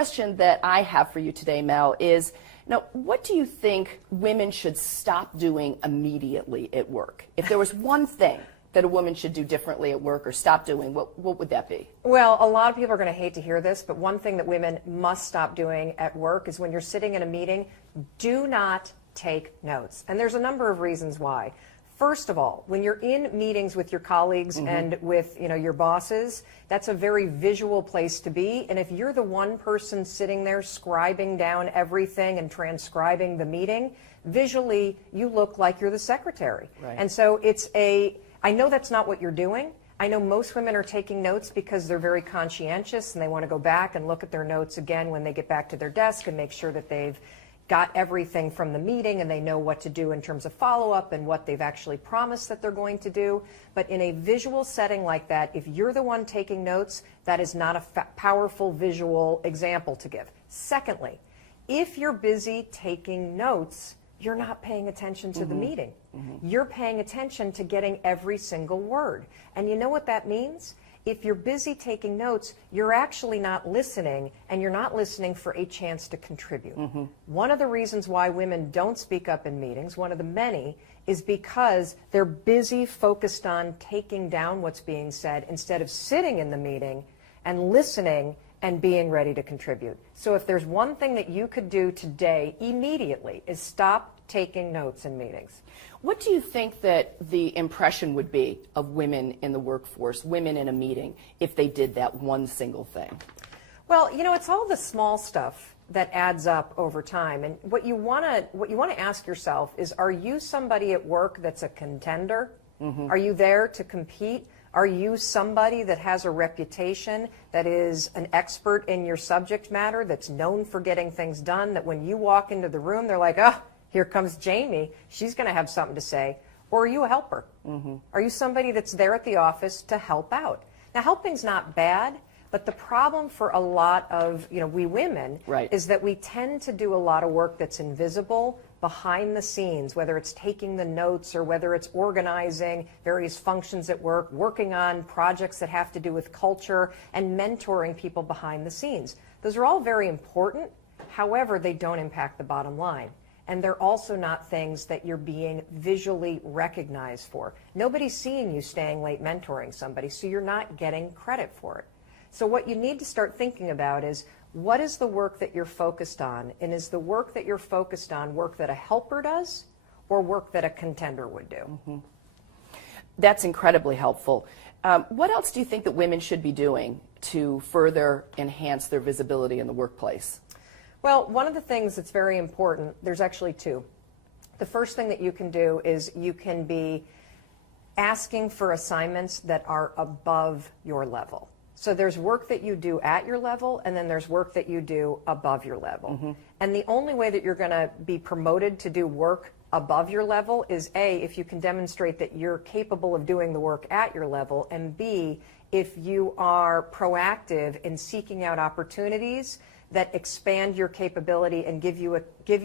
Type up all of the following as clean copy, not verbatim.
question that I have for you today, Mel, is now, what do you think women should stop doing immediately at work? If there was one thing that a woman should do differently at work or stop doing, what would that be? Well, a lot of people are going to hate to hear this, but one thing that women must stop doing at work is when you're sitting in a meeting, do not take notes. And there's a number of reasons why. First of all, when you're in meetings with your colleagues and with your bosses, that's a very visual place to be. And if you're the one person sitting there scribing down everything and transcribing the meeting, visually you look like you're the secretary. Right. And so I know that's not what you're doing. I know most women are taking notes because they're very conscientious and they want to go back and look at their notes again when they get back to their desk and make sure that they've got everything from the meeting and they know what to do in terms of follow-up and what they've actually promised that they're going to do. But in a visual setting like that, if you're the one taking notes, that is not a powerful visual example to give. Secondly, if you're busy taking notes, you're not paying attention to the meeting. You're paying attention to getting every single word. And you know what that means? If you're busy taking notes, you're actually not listening, and you're not listening for a chance to contribute. One of the reasons why women don't speak up in meetings, one of the many, is because they're busy focused on taking down what's being said instead of sitting in the meeting and listening and being ready to contribute. So if there's one thing that you could do today immediately is stop taking notes in meetings. What do you think that the impression would be of women in the workforce, women in a meeting, if they did that one single thing? Well, it's all the small stuff that adds up over time. And what you want to ask yourself is, are you somebody at work that's a contender? Are you there to compete? Are you somebody that has a reputation, that is an expert in your subject matter, that's known for getting things done, that when you walk into the room, they're like, oh, here comes Jamie. She's going to have something to say. Or are you a helper? Are you somebody that's there at the office to help out? Now, helping's not bad, but the problem for a lot of we women is that we tend to do a lot of work that's invisible behind the scenes, whether it's taking the notes or whether it's organizing various functions at work, working on projects that have to do with culture, and mentoring people behind the scenes. Those are all very important. However, they don't impact the bottom line. And they're also not things that you're being visually recognized for. Nobody's seeing you staying late mentoring somebody, so you're not getting credit for it. So what you need to start thinking about is, what is the work that you're focused on? And is the work that you're focused on work that a helper does or work that a contender would do? That's incredibly helpful. What else do you think that women should be doing to further enhance their visibility in the workplace? Well, one of the things that's very important, there's actually two. The first thing that you can do is you can be asking for assignments that are above your level. So there's work that you do at your level, and then there's work that you do above your level. And the only way that you're going to be promoted to do work above your level is A, if you can demonstrate that you're capable of doing the work at your level, and B, if you are proactive in seeking out opportunities that expand your capability and give you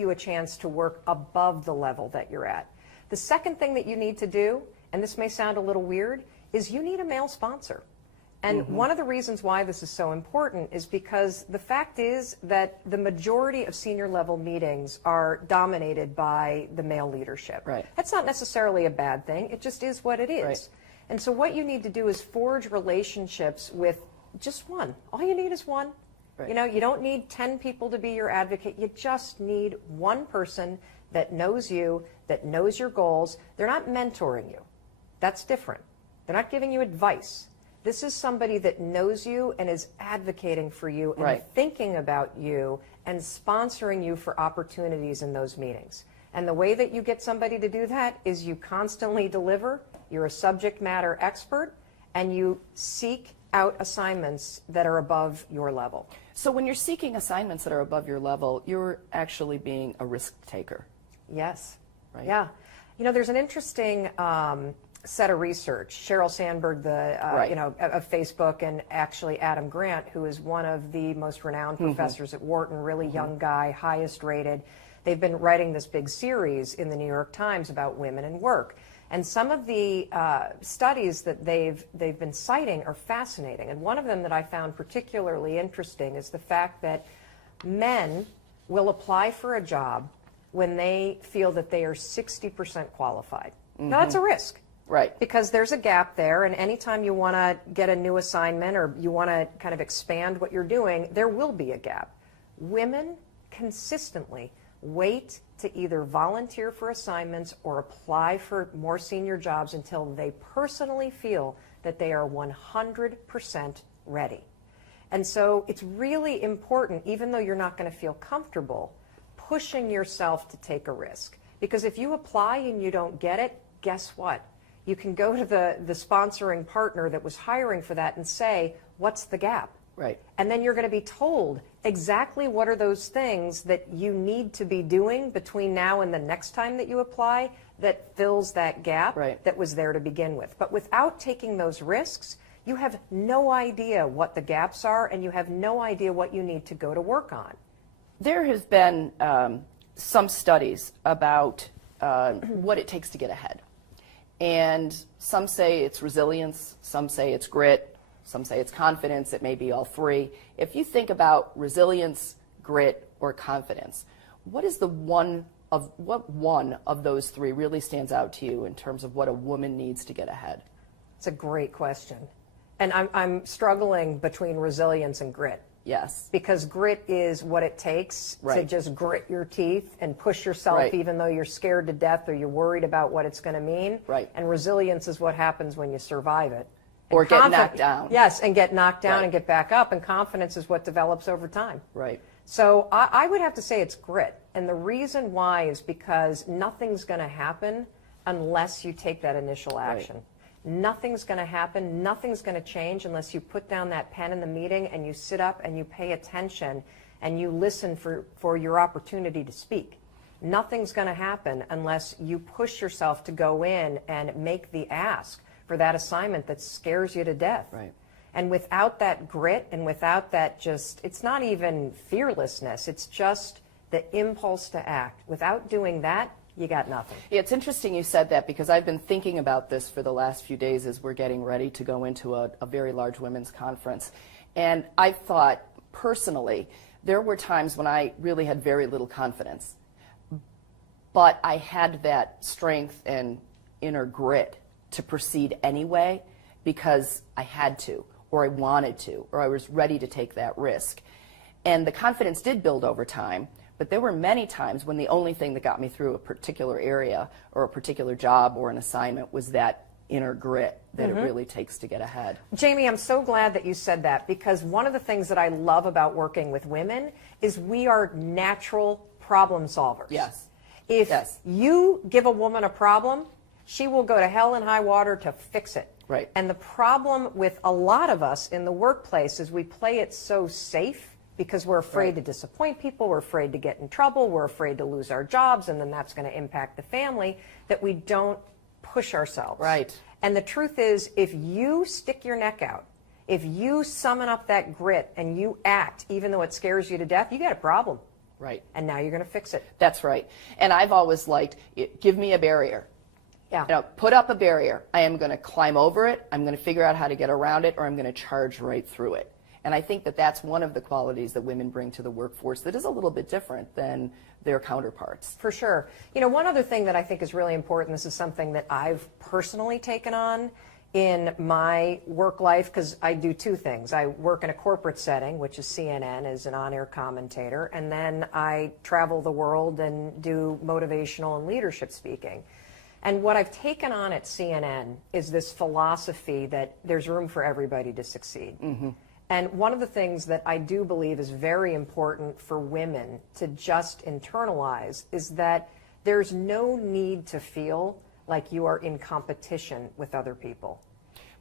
a chance to work above the level that you're at. The second thing that you need to do, and this may sound a little weird, is you need a male sponsor. And one of the reasons why this is so important is because the fact is that the majority of senior level meetings are dominated by the male leadership. Right. That's not necessarily a bad thing, it just is what it is. Right. And so what you need to do is forge relationships with just one. All you need is one. Right. You don't need 10 people to be your advocate. You just need one person that knows you, that knows your goals. They're not mentoring you. That's different. They're not giving you advice. This is somebody that knows you and is advocating for you and thinking about you and sponsoring you for opportunities in those meetings. And the way that you get somebody to do that is you constantly deliver, you're a subject matter expert, and you seek out assignments that are above your level. So when you're seeking assignments that are above your level, you're actually being a risk taker. Yes. Right. Yeah. There's an interesting set of research. Sheryl Sandberg, of Facebook, and actually Adam Grant, who is one of the most renowned professors at Wharton, really young guy, highest rated. They've been writing this big series in the New York Times about women in work. And some of the studies that they've been citing are fascinating. And one of them that I found particularly interesting is the fact that Men will apply for a job when they feel that they are 60% qualified. Now, that's a risk. Right. Because there's a gap there, and anytime you want to get a new assignment or you want to kind of expand what you're doing, there will be a gap. Women consistently wait to either volunteer for assignments or apply for more senior jobs until they personally feel that they are 100% ready. And so it's really important, even though you're not going to feel comfortable, pushing yourself to take a risk. Because if you apply and you don't get it, guess what? You can go to the sponsoring partner that was hiring for that and say, what's the gap? Right. And then you're going to be told exactly what are those things that you need to be doing between now and the next time that you apply that fills that gap that was there to begin with. But without taking those risks, you have no idea what the gaps are, and you have no idea what you need to go to work on. There has been some studies about what it takes to get ahead. And some say it's resilience, some say it's grit, some say it's confidence. It may be all three. If you think about resilience, grit, or confidence, what one of those three really stands out to you in terms of what a woman needs to get ahead? It's a great question. And I'm struggling between resilience and grit. Yes. Because grit is what it takes to just grit your teeth and push yourself even though you're scared to death or you're worried about what it's going to mean. Right. And resilience is what happens when you survive it. Or get knocked down. Yes, and get knocked down and get back up. And confidence is what develops over time. Right. So I would have to say it's grit. And the reason why is because nothing's going to happen unless you take that initial action. Nothing's going to happen, nothing's going to change unless you put down that pen in the meeting and you sit up and you pay attention and you listen for your opportunity to speak. Nothing's going to happen unless you push yourself to go in and make the ask for that assignment that scares you to death. Right. And without that grit and without that it's not even fearlessness, it's just the impulse to act. Without doing that, you got nothing. Yeah, it's interesting you said that because I've been thinking about this for the last few days as we're getting ready to go into a very large women's conference. And I thought, personally, there were times when I really had very little confidence. But I had that strength and inner grit to proceed anyway because I had to, or I wanted to, or I was ready to take that risk. And the confidence did build over time. But there were many times when the only thing that got me through a particular area or a particular job or an assignment was that inner grit that it really takes to get ahead. Jamie, I'm so glad that you said that because one of the things that I love about working with women is we are natural problem solvers. Yes. If you give a woman a problem, she will go to hell and high water to fix it. Right. And the problem with a lot of us in the workplace is we play it so safe because we're afraid to disappoint people, we're afraid to get in trouble, we're afraid to lose our jobs, and then that's going to impact the family, that we don't push ourselves. Right. And the truth is, if you stick your neck out, if you summon up that grit and you act, even though it scares you to death, you got a problem. Right. And now you're going to fix it. That's right. And I've always liked, give me a barrier. Yeah. You know, put up a barrier. I am going to climb over it, I'm going to figure out how to get around it, or I'm going to charge right through it. And I think that that's one of the qualities that women bring to the workforce that is a little bit different than their counterparts. For sure. You know, one other thing that I think is really important, this is something that I've personally taken on in my work life, because I do two things. I work in a corporate setting, which is CNN, as an on-air commentator, and then I travel the world and do motivational and leadership speaking. And what I've taken on at CNN is this philosophy that there's room for everybody to succeed. And one of the things that I do believe is very important for women to just internalize is that there's no need to feel like you are in competition with other people.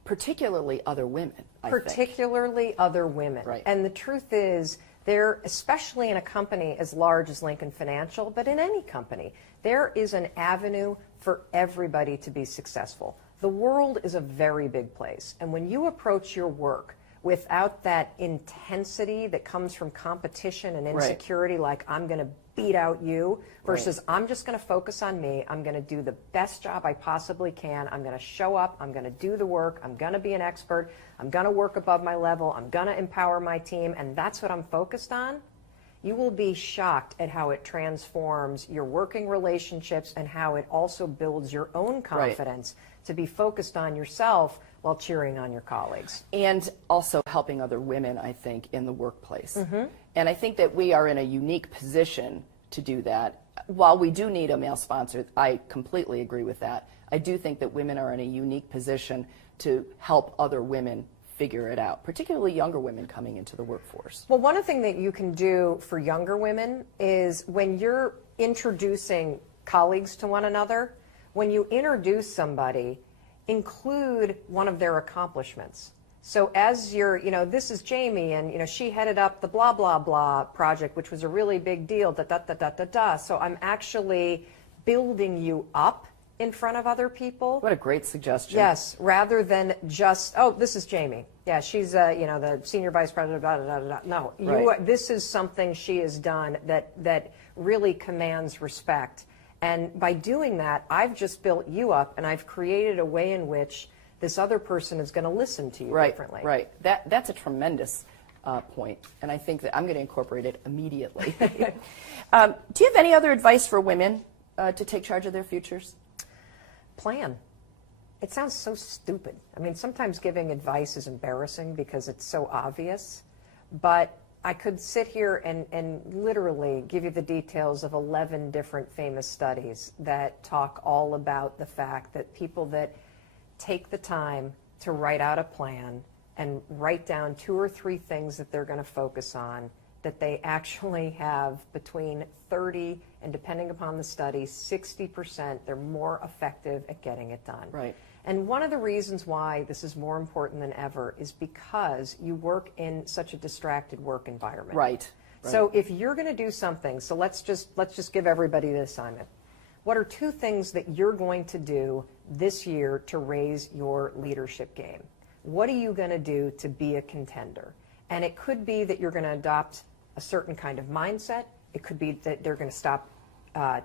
Particularly other women, I think. Particularly other women. Right. And the truth is, there, especially in a company as large as Lincoln Financial, but in any company, there is an avenue for everybody to be successful. The world is a very big place. And when you approach your work without that intensity that comes from competition and insecurity, like I'm going to beat out you, versus I'm just going to focus on me, I'm going to do the best job I possibly can, I'm going to show up, I'm going to do the work, I'm going to be an expert, I'm going to work above my level, I'm going to empower my team, and that's what I'm focused on, you will be shocked at how it transforms your working relationships and how it also builds your own confidence to be focused on yourself while cheering on your colleagues. And also helping other women, I think, in the workplace. And I think that we are in a unique position to do that. While we do need a male sponsor, I completely agree with that. I do think that women are in a unique position to help other women figure it out, particularly younger women coming into the workforce. Well, one thing that you can do for younger women is when you're introducing colleagues to one another, when you introduce somebody, include one of their accomplishments. So as you're, this is Jamie, and, she headed up the blah, blah, blah project, which was a really big deal, da, da, da, da, da, da. So I'm actually building you up in front of other people. What a great suggestion. Yes, rather than just, oh, this is Jamie. Yeah, she's, the senior vice president, blah, blah, blah, blah. No, this is something she has done that really commands respect. And by doing that, I've just built you up, and I've created a way in which this other person is going to listen to you differently. Right. That's a tremendous point, and I think that I'm going to incorporate it immediately. Do you have any other advice for women to take charge of their futures? Plan. It sounds so stupid. I mean, sometimes giving advice is embarrassing because it's so obvious, but I could sit here and literally give you the details of 11 different famous studies that talk all about the fact that people that take the time to write out a plan and write down 2 or 3 things that they're going to focus on, that they actually have between 30 and, depending upon the study, 60%, they're more effective at getting it done. Right. And one of the reasons why this is more important than ever is because you work in such a distracted work environment. Right. So if you're going to do something, so let's just give everybody the assignment. What are 2 things that you're going to do this year to raise your leadership game? What are you going to do to be a contender? And it could be that you're going to adopt a certain kind of mindset. It could be that they're going to stop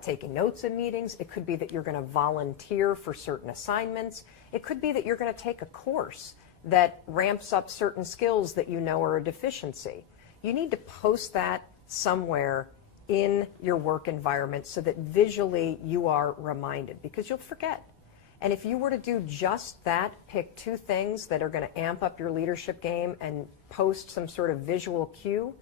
taking notes in meetings. It could be that you're going to volunteer for certain assignments. It could be that you're going to take a course that ramps up certain skills that you know are a deficiency. You need to post that somewhere in your work environment so that visually you are reminded, because you'll forget. And if you were to do just that, pick 2 things that are going to amp up your leadership game and post some sort of visual cue,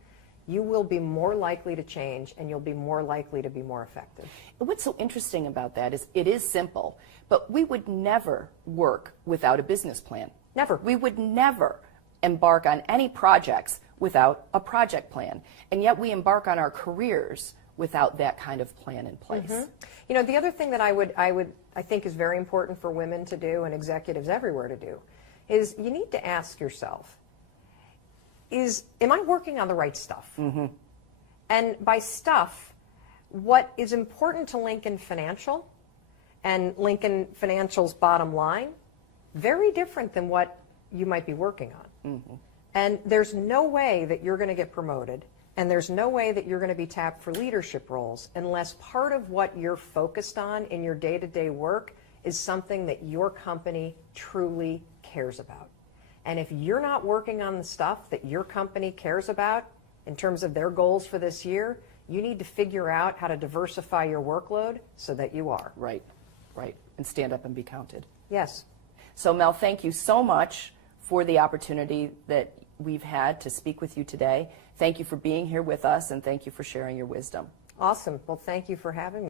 you will be more likely to change, and you'll be more likely to be more effective. And what's so interesting about that is it is simple, but we would never work without a business plan. Never. We would never embark on any projects without a project plan. And yet we embark on our careers without that kind of plan in place. The other thing that I think is very important for women to do, and executives everywhere to do, is you need to ask yourself, am I working on the right stuff? And by stuff, what is important to Lincoln Financial and Lincoln Financial's bottom line, very different than what you might be working on. And there's no way that you're going to get promoted, and there's no way that you're going to be tapped for leadership roles unless part of what you're focused on in your day-to-day work is something that your company truly cares about. And if you're not working on the stuff that your company cares about in terms of their goals for this year, you need to figure out how to diversify your workload so that you are. Right. And stand up and be counted. Yes. So Mel, thank you so much for the opportunity that we've had to speak with you today. Thank you for being here with us, and thank you for sharing your wisdom. Awesome. Well, thank you for having me.